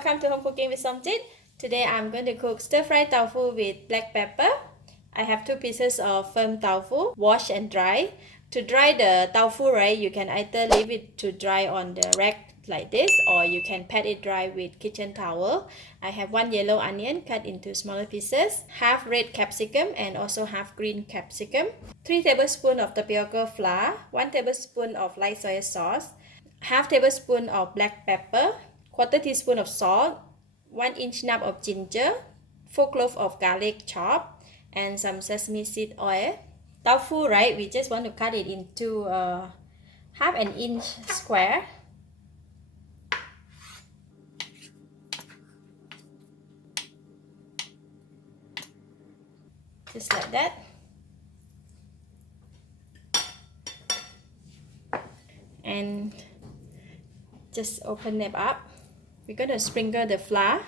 welcome to Home Cooking with Somjit. Today I'm going to cook stir-fry tofu with black pepper. I have 2 pieces of firm tofu, wash and dry. To dry the tofu, right, you can either leave it to dry on the rack like this, or you can pat it dry with kitchen towel. I have 1 yellow onion cut into smaller pieces, half red capsicum and also half green capsicum, 3 tablespoons of tapioca flour, 1 tablespoon of light soy sauce, half tablespoon of black pepper, quarter teaspoon of salt, 1 inch nub of ginger, 4 cloves of garlic chopped, and some sesame seed oil. Tofu, right, we just want to cut it into half an inch square. Just like that. And just open them up. We're going to sprinkle the flour.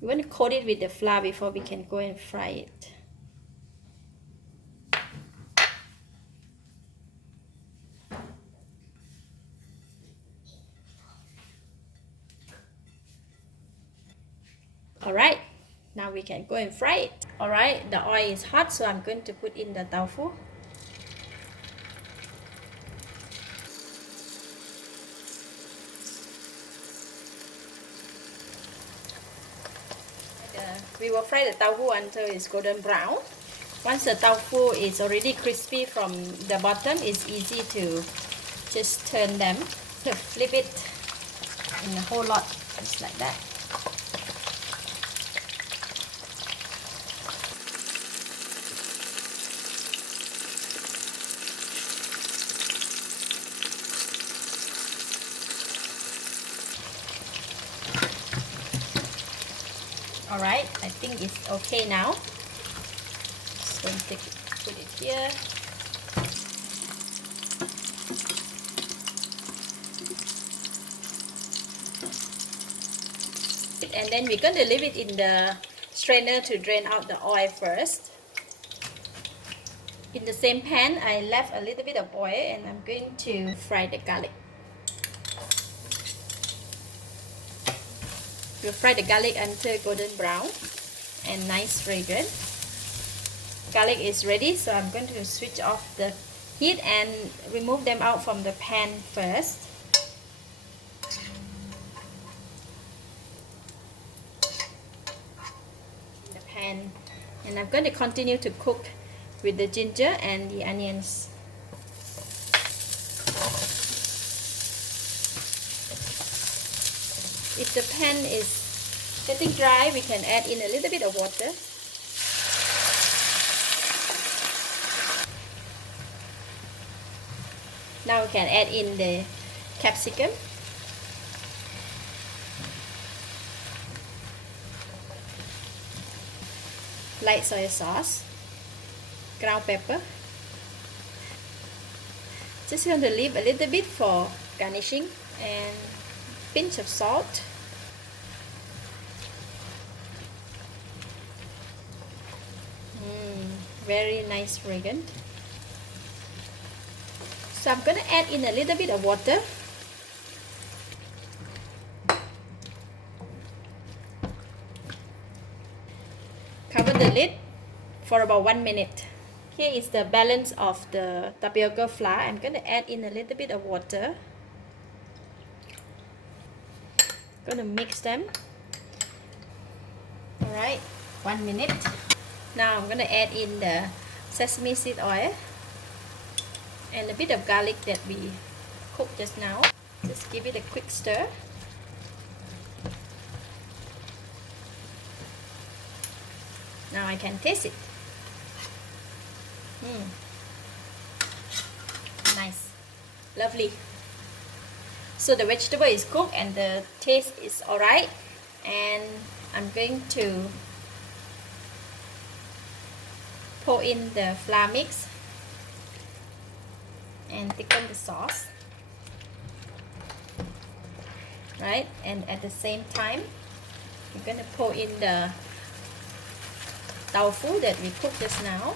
We want to coat it with the flour before we can go and fry it. Alright, now we can go and fry it. Alright, the oil is hot, so I'm going to put in the tofu. We will fry the tofu until it's golden brown. Once the tofu is already crispy from the bottom, it's easy to just turn them. So flip it in a whole lot, just like that. Alright, I think it's okay now. Just going to put it here. And then we're going to leave it in the strainer to drain out the oil first. In the same pan, I left a little bit of oil and I'm going to fry the garlic. We'll fry the garlic until golden brown and nice fragrant. Garlic is ready, so I'm going to switch off the heat and remove them out from the pan first. The pan, and I'm going to continue to cook with the ginger and the onions. If the pan is getting dry, we can add in a little bit of water. Now we can add in the capsicum. Light soy sauce. Ground pepper. Just going to leave a little bit for garnishing, and pinch of salt. Very nice fragrant. So I'm going to add in a little bit of water. Cover the lid for about 1 minute. Here is the balance of the tapioca flour. I'm going to add in a little bit of water. Going to mix them. Alright, 1 minute. Now I'm going to add in the sesame seed oil and a bit of garlic that we cooked just now. Just give it a quick stir. Now I can taste it. Nice, lovely. So the vegetable is cooked and the taste is alright, and I'm going to pour in the flour mix and thicken the sauce, right? And at the same time, we're going to pour in the tofu that we cooked just now.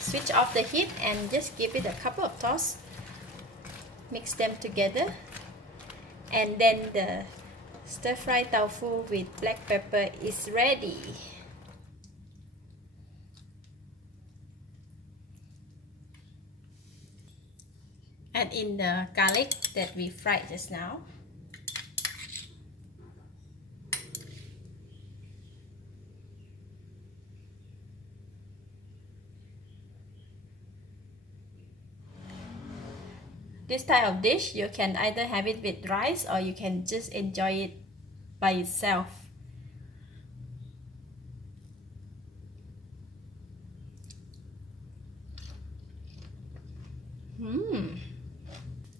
Switch off the heat and just give it a couple of tosses. Mix them together, and then the stir-fry tofu with black pepper is ready. Add in the garlic that we fried just now. This type of dish, you can either have it with rice or you can just enjoy it by itself.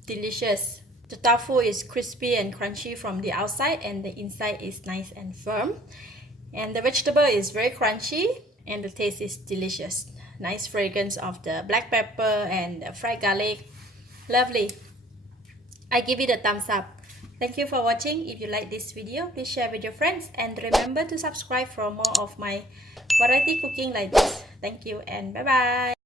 Delicious. The tofu is crispy and crunchy from the outside and the inside is nice and firm. And the vegetable is very crunchy and the taste is delicious. Nice fragrance of the black pepper and the fried garlic. Lovely. I give it a thumbs up. Thank you for watching. If you like this video, please share with your friends and remember to subscribe for more of my variety cooking like this. Thank you and bye bye.